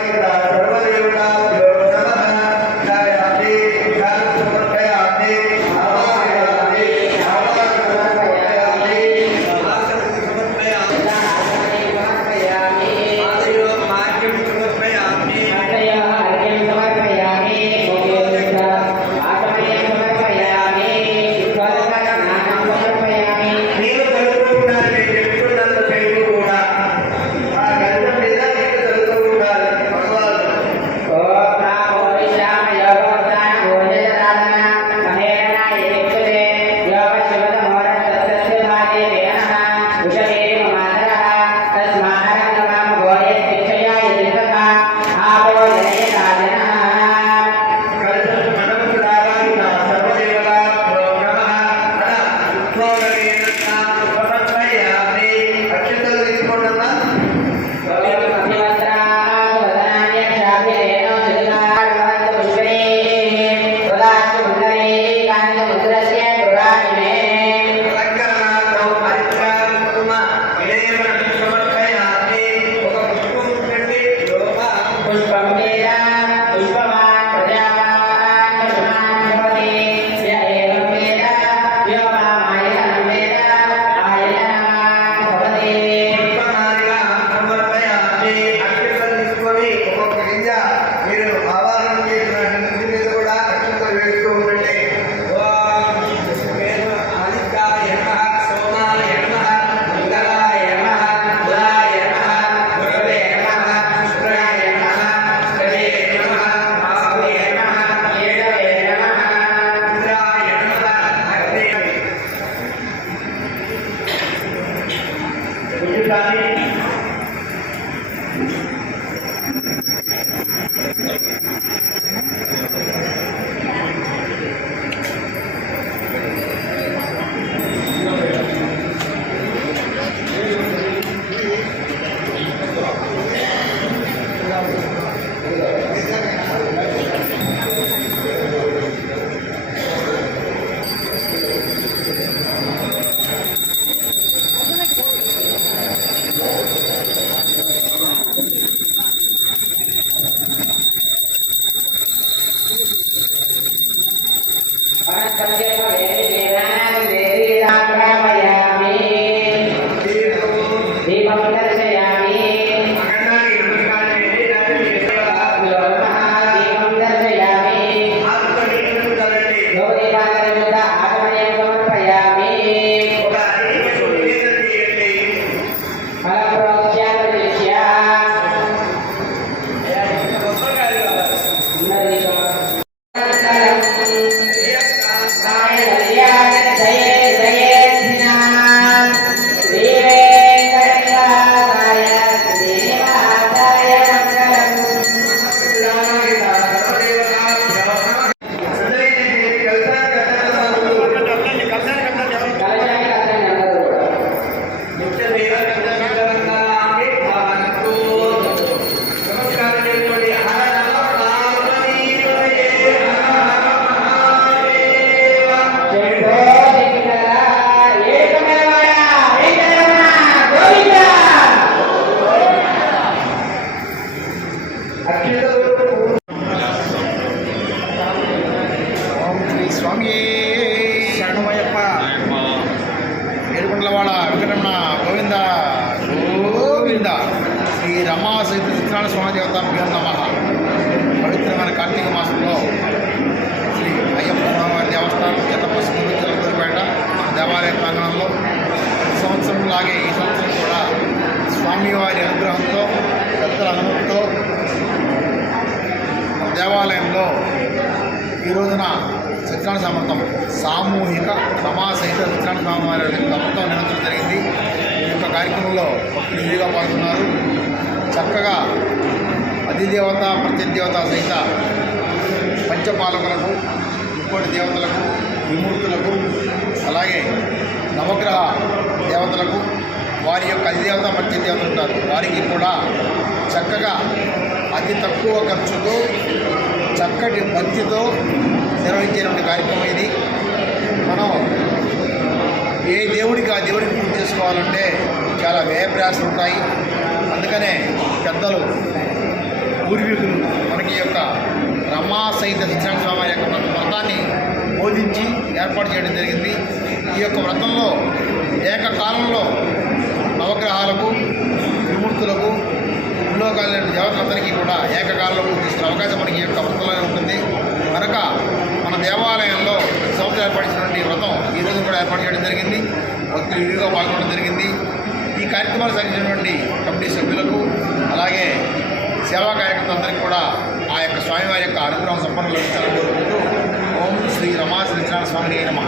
Gracias. స్వామి శరణమయ్యప్ప ఏడుగుండ్లవాడ వెంకటరమణ గోవింద. గోవింద. శ్రీ రమా సహిత చిత్రాల స్వామి దేవత నమ. పవిత్రమైన కార్తీక మాసంలో శ్రీ అయ్యప్ప స్వామివారి దేవస్థానం బయట దేవాలయ ప్రాంగణంలో చిత్రాణ సమర్థం సామూహిక సమాసహిత చిత్రాణ స్వామివారి సమర్థం నిరంతరం జరిగింది. ఈ యొక్క కార్యక్రమంలో భక్తులు పాల్గొన్నారు. చక్కగా అతిదేవత ప్రతి దేవత సహిత పంచపాలకులకు ముక్కోటి దేవతలకు విమూర్తులకు అలాగే నవగ్రహ దేవతలకు వారి యొక్క అధిదేవత ప్రత్యదేవత ఉంటారు. వారికి కూడా చక్కగా అతి తక్కువ ఖర్చుతో చక్కటి భక్తితో నిర్వహించేటువంటి కార్యక్రమం ఇది. మనం ఏ దేవుడికి ఆ దేవుడికి పూజ చేసుకోవాలంటే చాలా వ్యయప్రయాసం ఉంటాయి. అందుకనే పెద్దలు పూర్వీకులు మనకి యొక్క రమా సహిత సత్యనారాయణ స్వామి యొక్క వ్రతాన్ని బోధించి ఏర్పాటు చేయడం జరిగింది. ఈ యొక్క వ్రతంలో ఏకకాలంలో నవగ్రహాలకు విముక్తులకు లోకాలు దేవతలందరికీ కూడా ఏకకాలంలో పూజిస్తున్న అవకాశం మనకి యొక్క వ్రతంలోనే ఉంటుంది. ఈ వ్రతం ఈ రోజు కూడా ఏర్పాటు చేయడం జరిగింది. భక్తులు ఇదిగా పాల్గొనడం జరిగింది. ఈ కార్యక్రమాలు సాగించినటువంటి కమిటీ సభ్యులకు అలాగే సేవా కార్యకర్తలందరికీ కూడా ఆ యొక్క స్వామివారి యొక్క అనుగ్రహం సంపన్నం లభించాలని కోరుకుంటూ ఓం శ్రీ రమా శ్రీ స్వామిని నమ.